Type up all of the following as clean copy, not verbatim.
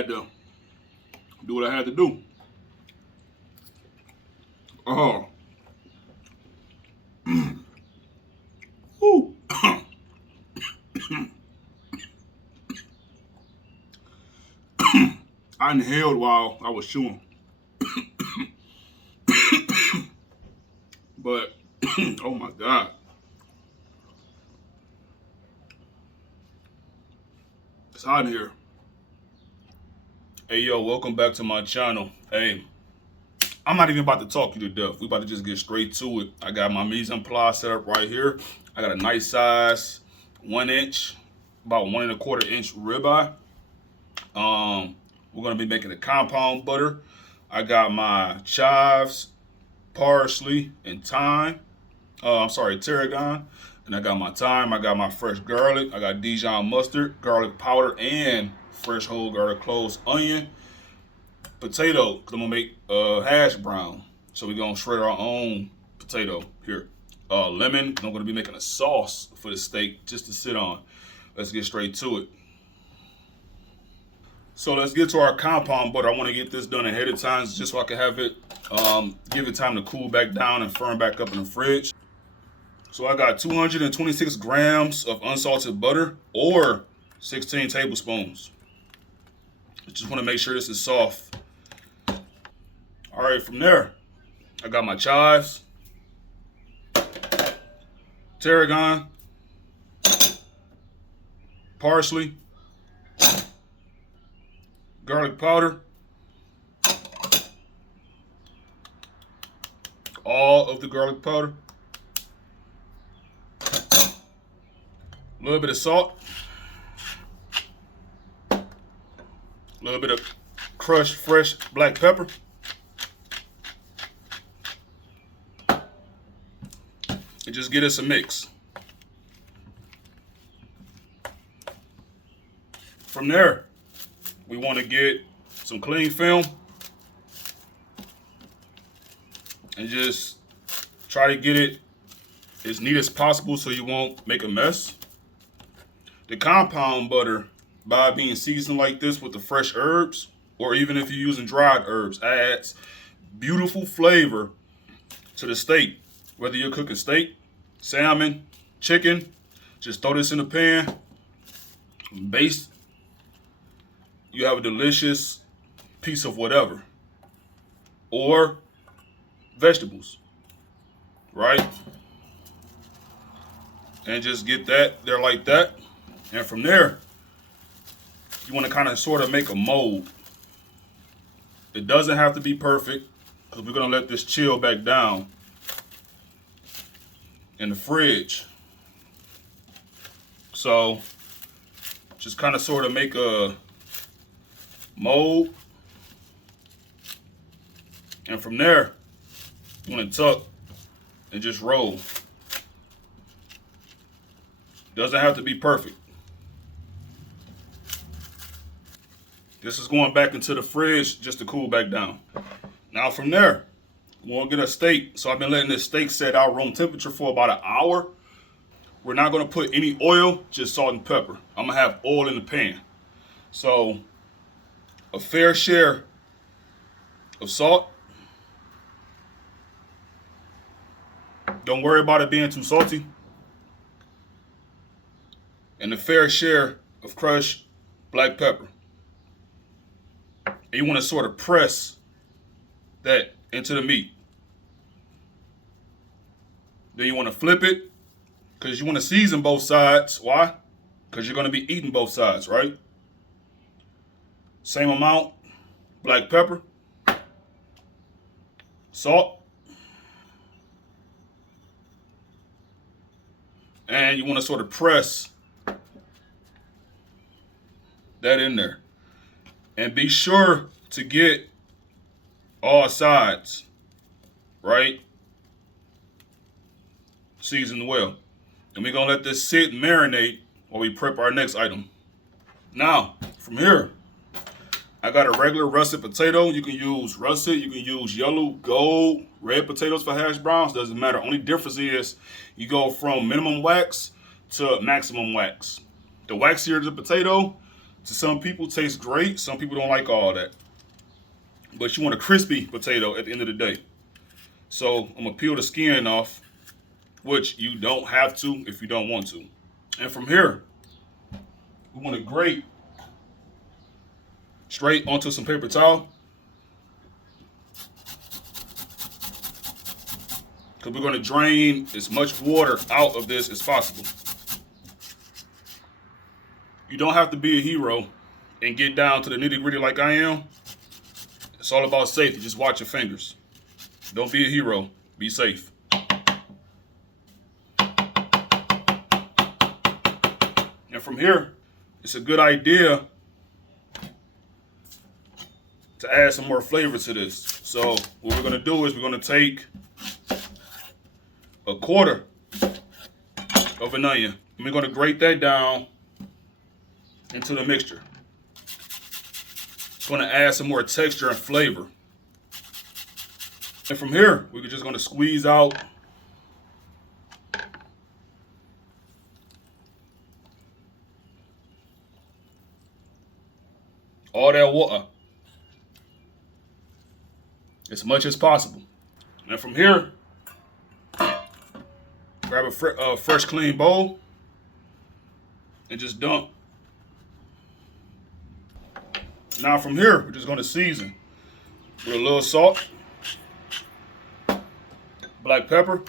had to do what I had to do. Oh. Woo. I inhaled while I was chewing. But, oh my God. It's hot in here. Hey, yo, welcome back to my channel. Hey, I'm not even about to talk you to death. We about to just get straight to it. I got my mise en place set up right here. I got a nice size 1 inch, about 1¼ inch ribeye. We're gonna be making a compound butter. I got my chives, parsley, and thyme. Tarragon. And I got my thyme. I got my fresh garlic. I got Dijon mustard, garlic powder, and fresh whole garlic cloves, onion, potato. Cause I'm gonna make hash brown. So we're gonna shred our own potato here. Lemon. I'm gonna be making a sauce for the steak just to sit on. Let's get straight to it. So let's get to our compound butter. I want to get this done ahead of time just so I can have it, give it time to cool back down and firm back up in the fridge. So I got 226 grams of unsalted butter or 16 tablespoons. I just want to make sure this is soft. All right, from there, I got my chives, tarragon, parsley, garlic powder, all of the garlic powder, a little bit of salt, a little bit of crushed fresh black pepper, and just get us a mix. From there, we want to get some cling film and just try to get it as neat as possible so you won't make a mess. The compound butter, by being seasoned like this with the fresh herbs, or even if you're using dried herbs, adds beautiful flavor to the steak. Whether you're cooking steak, salmon, chicken, just throw this in the pan, baste. You have a delicious piece of whatever. Or vegetables, right? And just get that there like that. And from there, you want to kind of sort of make a mold. It doesn't have to be perfect because we're going to let this chill back down in the fridge. So just kind of sort of make a mold, and from there you want to tuck and just roll. Doesn't have to be perfect. This is going back into the fridge just to cool back down. Now from there, we'll get a steak. So I've been letting this steak set out room temperature for about an hour. We're not going to put any oil, just salt and pepper. I'm going to have oil in the pan. So a fair share of salt. Don't worry about it being too salty. And a fair share of crushed black pepper. And you want to sort of press that into the meat. Then you want to flip it because you want to season both sides. Why? Because you're going to be eating both sides, right? Same amount, black pepper, salt, and you want to sort of press that in there. And be sure to get all sides, right? Seasoned well. And we're going to let this sit and marinate while we prep our next item. Now, from here, I got a regular russet potato. You can use russet, you can use yellow, gold, red potatoes for hash browns. Doesn't matter. Only difference is you go from minimum wax to maximum wax. The waxier the potato, To some people, tastes great. Some people don't like all that. But you want a crispy potato at the end of the day. So I'm gonna peel the skin off, which you don't have to if you don't want to. And from here, we want to grate straight onto some paper towel. Because we're going to drain as much water out of this as possible. You don't have to be a hero and get down to the nitty gritty like I am. It's all about safety. Just watch your fingers. Don't be a hero. Be safe. And from here, it's a good idea to add some more flavor to this. So what we're going to do is we're going to take a quarter of an onion. And we're going to grate that down into the mixture. It's going to add some more texture and flavor. And from here, we're just going to squeeze out all that water as much as possible. And from here, grab a fresh, clean bowl and just dump. Now from here, we're just going to season with a little salt, black pepper.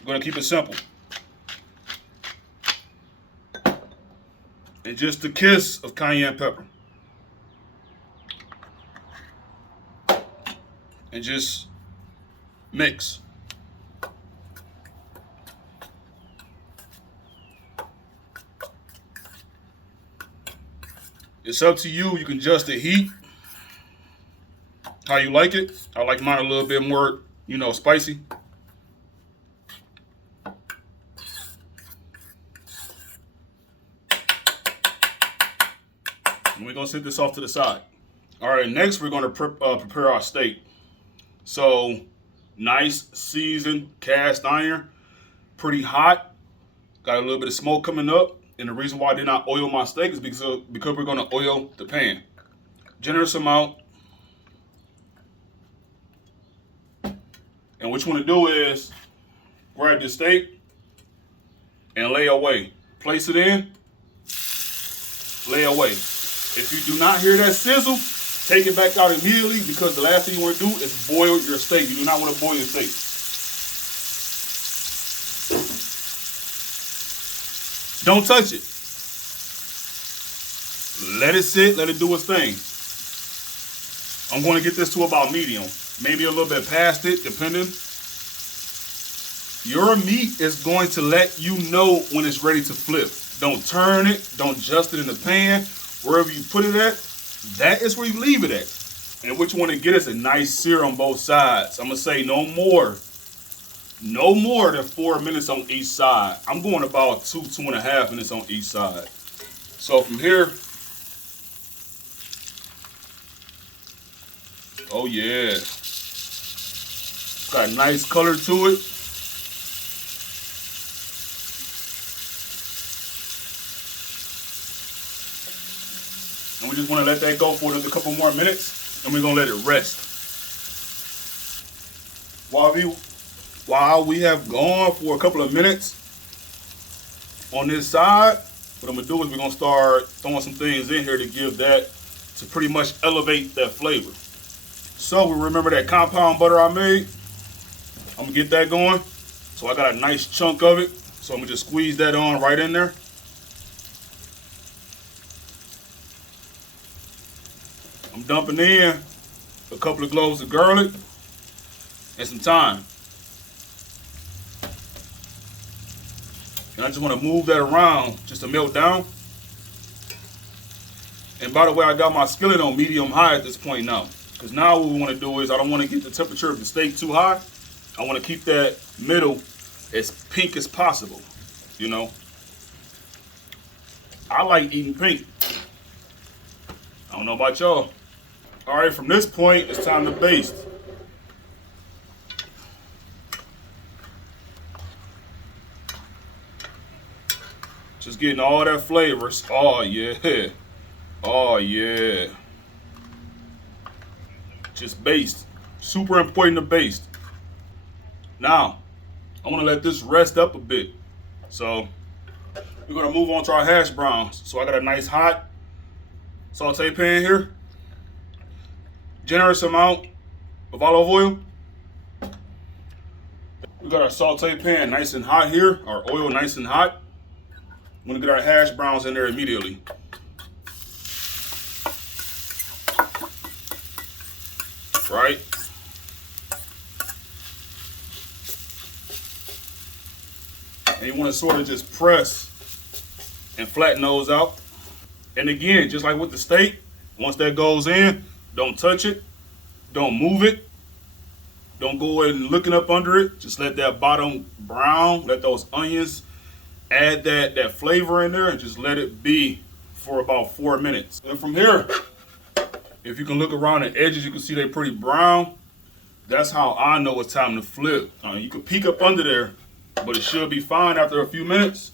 We're going to keep it simple. And just a kiss of cayenne pepper. And just mix. It's up to you. You can adjust the heat how you like it. I like mine a little bit more, spicy. And we're going to set this off to the side. All right, next we're going to prepare our steak. So, nice seasoned cast iron, pretty hot. Got a little bit of smoke coming up. And the reason why I did not oil my steak is because we're going to oil the pan. Generous amount. And what you want to do is grab your steak and lay away. Place it in, lay away. If you do not hear that sizzle, take it back out immediately, because the last thing you want to do is boil your steak. You do not want to boil your steak. Don't touch it. Let it sit, let it do its thing. I'm going to get this to about medium, maybe a little bit past it, depending. Your meat is going to let you know when it's ready to flip. Don't turn it, don't adjust it in the pan. Wherever you put it at, that is where you leave it at. And what you want to get is a nice sear on both sides. I'm going to say no more than 4 minutes on each side. I'm going about 2.5 minutes on each side. So from here, oh yeah, got a nice color to it. And we just want to let that go for another couple more minutes, and we're going to let it rest. While we have gone for a couple of minutes on this side, what I'm going to do is we're going to start throwing some things in here to give that, to pretty much elevate that flavor. So we remember that compound butter I made. I'm going to get that going. So I got a nice chunk of it. So I'm going to just squeeze that on right in there. I'm dumping in a couple of cloves of garlic and some thyme. And I just want to move that around just to melt down. And by the way, I got my skillet on medium high at this point now. Because now what we want to do is, I don't want to get the temperature of the steak too high. I want to keep that middle as pink as possible, I like eating pink. I don't know about y'all. All right, from this point, it's time to baste. Just getting all that flavors. Oh yeah. Oh yeah. Just baste. Super important to baste. Now, I want to let this rest up a bit. So we're gonna move on to our hash browns. So I got a nice hot saute pan here. Generous amount of olive oil. We got our saute pan nice and hot here. Our oil nice and hot. We're gonna get our hash browns in there immediately. Right? And you want to sort of just press and flatten those out. And again, just like with the steak, once that goes in, don't touch it, don't move it, don't go in and looking up under it. Just let that bottom brown, let those onions add that flavor in there, and just let it be for about 4 minutes. And from here, if you can look around the edges, you can see they're pretty brown. That's how I know it's time to flip. You can peek up under there, but it should be fine after a few minutes.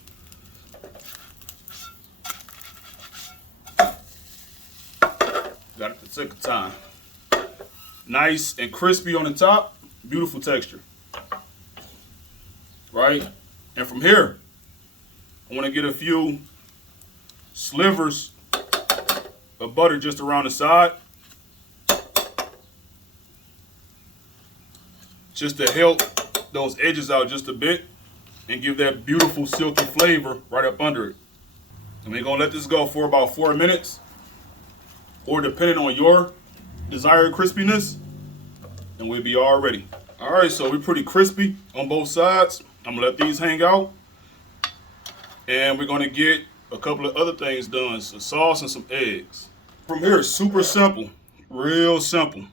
Got it to take a time. Nice and crispy on the top. Beautiful texture. Right? And from here, I want to get a few slivers of butter just around the side. Just to help those edges out just a bit and give that beautiful silky flavor right up under it. And we're gonna let this go for about 4 minutes, or depending on your desired crispiness, and we'll be all ready. All right, so we're pretty crispy on both sides. I'm gonna let these hang out, and we're gonna get a couple of other things done, some sauce and some eggs. From here, super simple, real simple.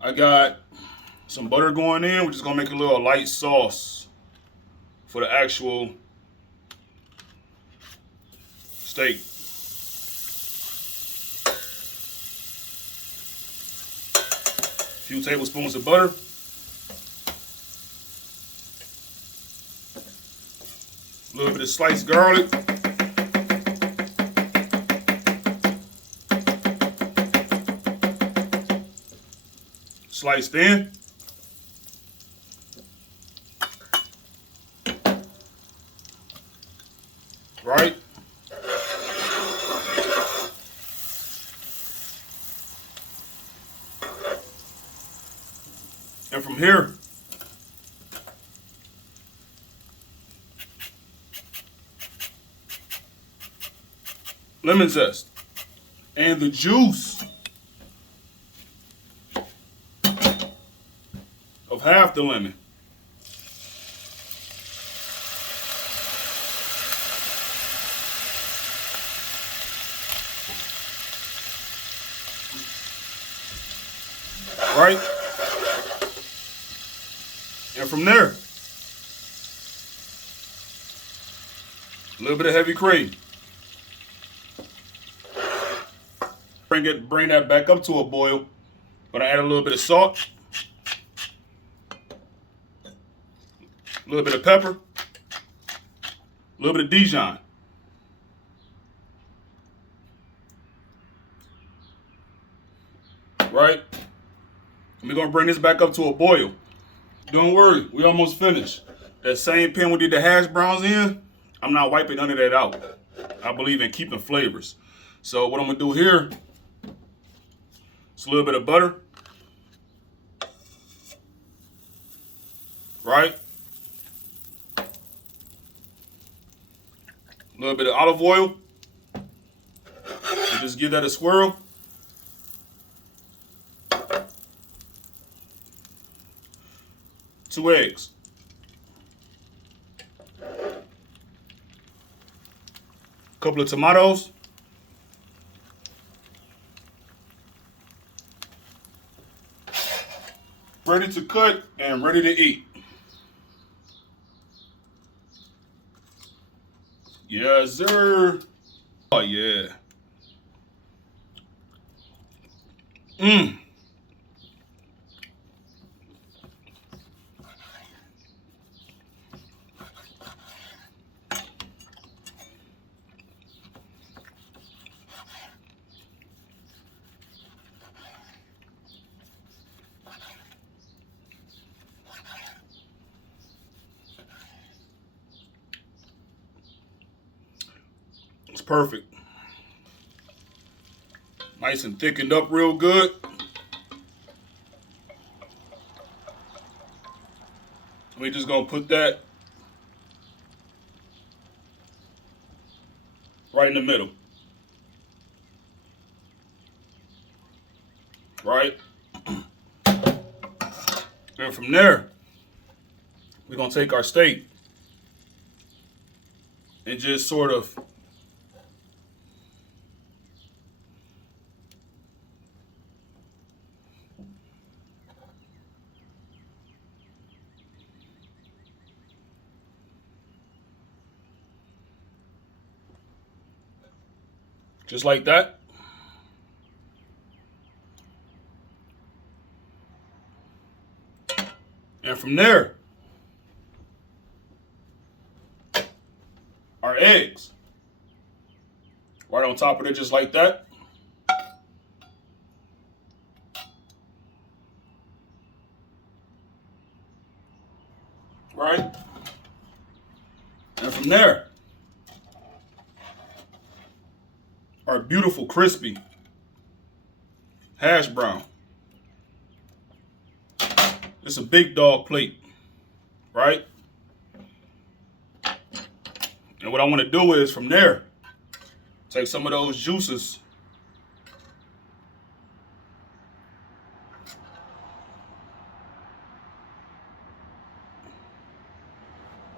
I got some butter going in. We're just gonna make a little light sauce for the actual steak. A few tablespoons of butter. A little bit of sliced garlic. Sliced in. Right? And from here, lemon zest and the juice of half the lemon. Right? And from there, a little bit of heavy cream. Bring that back up to a boil. Gonna add a little bit of salt, a little bit of pepper, a little bit of Dijon. Right? And we're gonna bring this back up to a boil. Don't worry, we almost finished. That same pan we did the hash browns in, I'm not wiping none of that out. I believe in keeping flavors. So what I'm gonna do here is a little bit of butter. Right? A little bit of olive oil. And just give that a swirl. 2 eggs. A couple of tomatoes. Ready to cut and ready to eat. Yes, sir. Oh, yeah. Mmm. perfect. Nice and thickened up real good. We're just gonna put that right in the middle. Right? And from there, we're gonna take our steak and just sort of just like that. And from there, our eggs. Right on top of it, just like that. Right? And from there, our beautiful crispy hash brown. It's a big dog plate, right? And what I want to do is from there, take some of those juices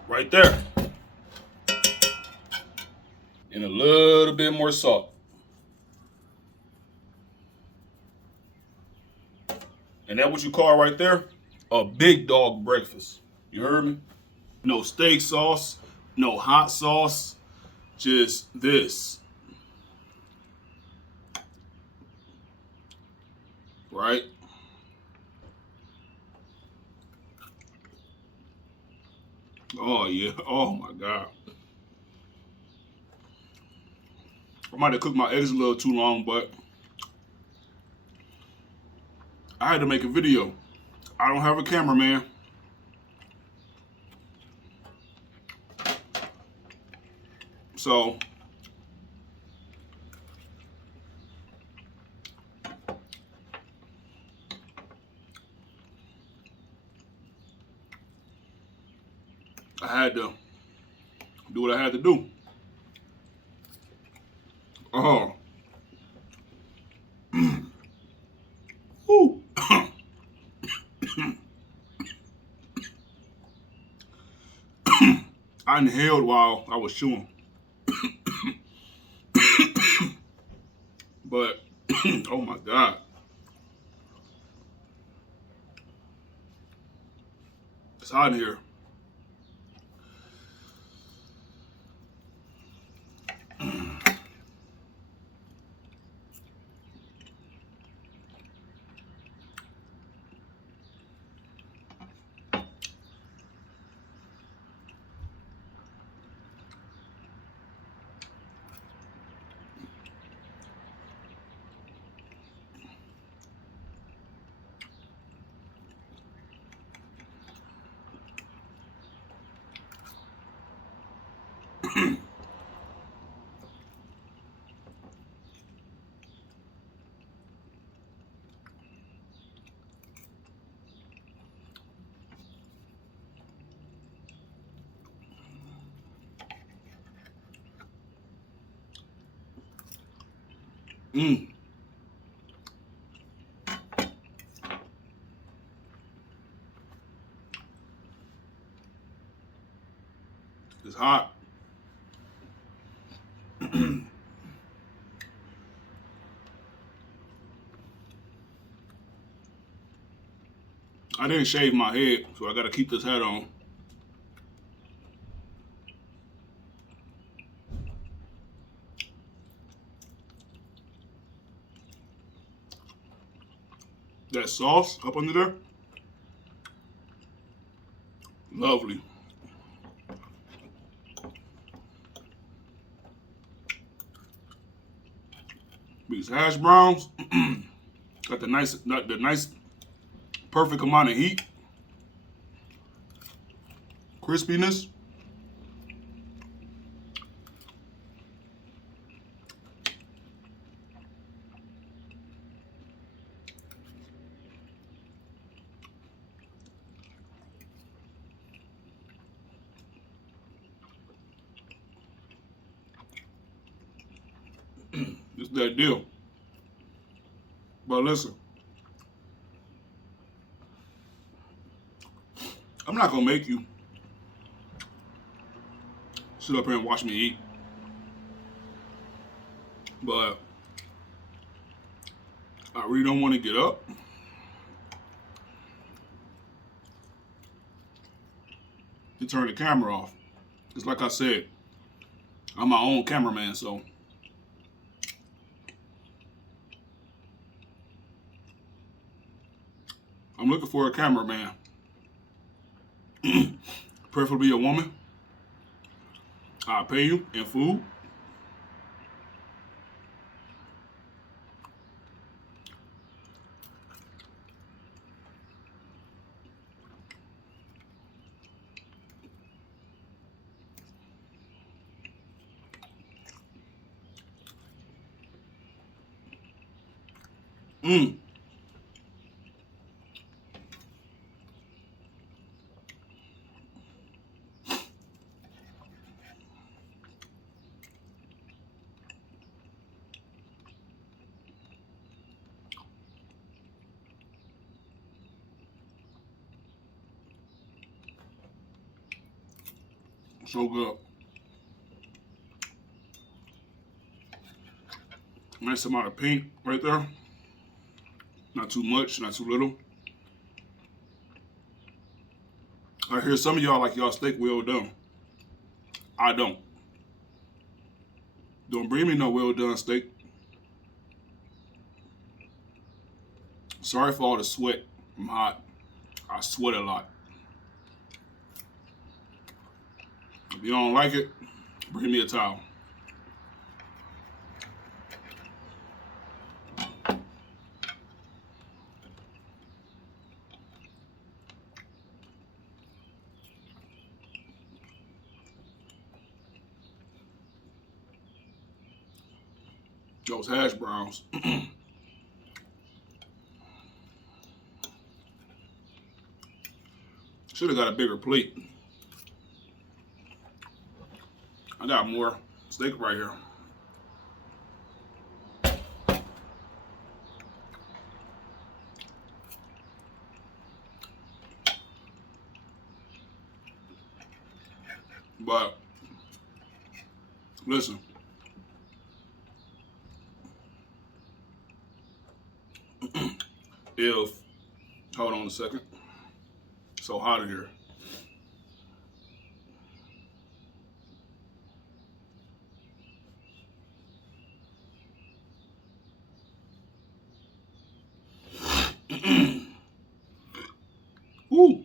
right there. And a little bit more salt. And that's what you call right there a big dog breakfast. You heard me? No steak sauce, no hot sauce, just this. Right? Oh, yeah. Oh, my God. I might have cooked my eggs a little too long, but I had to make a video. I don't have a cameraman. So, I had to do what I had to do. Oh. Woo. I inhaled while I was chewing. But, oh my God. It's hot in here. Mmm. It's hot. I didn't shave my head, so I gotta keep this hat on. That sauce up under there, lovely. These hash browns got the nice, perfect amount of heat, crispiness. It's that deal. But listen, I'm not gonna make you sit up here and watch me eat. But I really don't want to get up to turn the camera off. It's like I said, I'm my own cameraman, so I'm looking for a cameraman. Preferably a woman. I'll pay you in food. Mmm. So good. Nice amount of pink right there. Not too much, not too little. I hear some of y'all like y'all steak well done. I don't. Don't bring me no well done steak. Sorry for all the sweat. I'm hot. I sweat a lot. If you don't like it, bring me a towel. Those hash browns. Should have got a bigger plate. I got more steak right here. But listen, if hold on a second, it's so hot in here. Woo.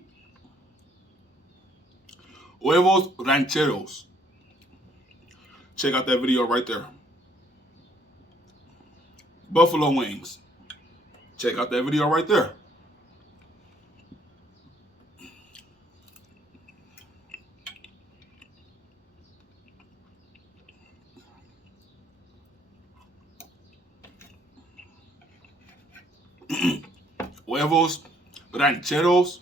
Huevos rancheros. Check out that video right there. Buffalo wings. Check out that video right there. Huevos rancheros.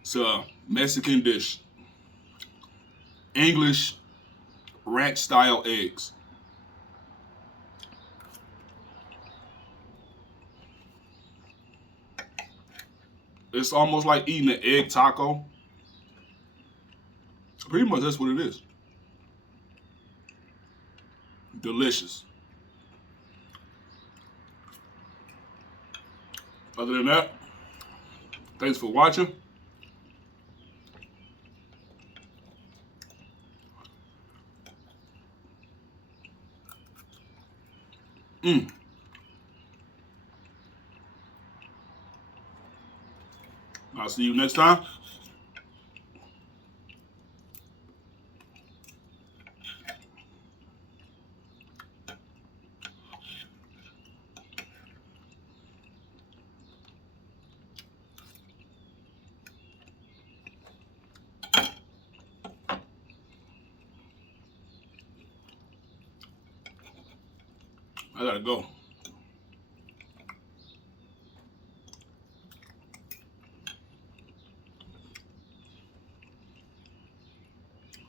It's a Mexican dish. English ranch style eggs. It's almost like eating an egg taco. Pretty much that's what it is. Delicious. Other than that, thanks for watching. I'll see you next time. I gotta go.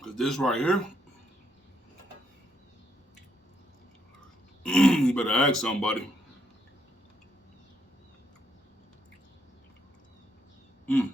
Cause this right here better ask somebody. Mm.